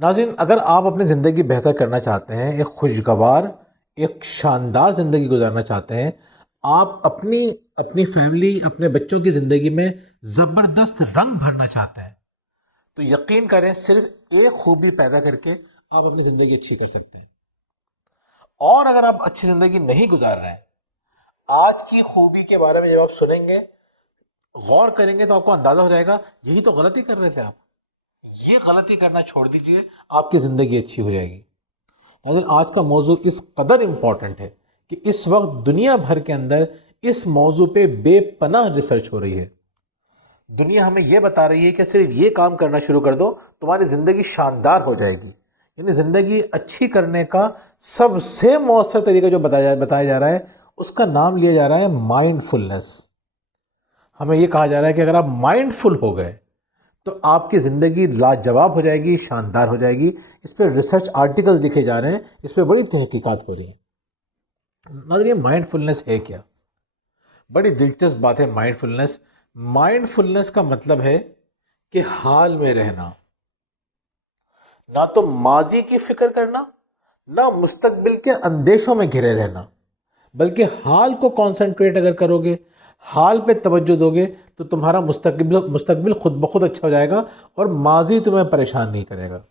ناظرین، اگر آپ اپنی زندگی بہتر کرنا چاہتے ہیں، ایک خوشگوار، ایک شاندار زندگی گزارنا چاہتے ہیں، آپ اپنی فیملی، اپنے بچوں کی زندگی میں زبردست رنگ بھرنا چاہتے ہیں، تو یقین کریں صرف ایک خوبی پیدا کر کے آپ اپنی زندگی اچھی کر سکتے ہیں۔ اور اگر آپ اچھی زندگی نہیں گزار رہے ہیں، آج کی خوبی کے بارے میں جب آپ سنیں گے، غور کریں گے، تو آپ کو اندازہ ہو جائے گا یہی تو غلطی کر رہے تھے آپ۔ یہ غلطی کرنا چھوڑ دیجئے، آپ کی زندگی اچھی ہو جائے گی۔ لیکن آج کا موضوع اس قدر امپورٹنٹ ہے کہ اس وقت دنیا بھر کے اندر اس موضوع پہ بے پناہ ریسرچ ہو رہی ہے۔ دنیا ہمیں یہ بتا رہی ہے کہ صرف یہ کام کرنا شروع کر دو، تمہاری زندگی شاندار ہو جائے گی۔ یعنی زندگی اچھی کرنے کا سب سے مؤثر طریقہ جو بتایا جا رہا ہے، اس کا نام لیا جا رہا ہے مائنڈ فلنس۔ ہمیں یہ کہا جا رہا ہے کہ اگر آپ مائنڈ فل ہو گئے تو آپ کی زندگی لاجواب ہو جائے گی، شاندار ہو جائے گی۔ اس پہ ریسرچ آرٹیکل لکھے جا رہے ہیں، اس پہ بڑی تحقیقات ہو رہی ہیں۔ مگر یہ مائنڈ فلنس ہے کیا؟ بڑی دلچسپ بات ہے مائنڈ فلنس۔ مائنڈ فلنس کا مطلب ہے کہ حال میں رہنا، نہ تو ماضی کی فکر کرنا، نہ مستقبل کے اندیشوں میں گھرے رہنا، بلکہ حال کو کانسنٹریٹ اگر کرو گے، حال پہ توجہ دو گے، تو تمہارا مستقبل خود بخود اچھا ہو جائے گا اور ماضی تمہیں پریشان نہیں کرے گا۔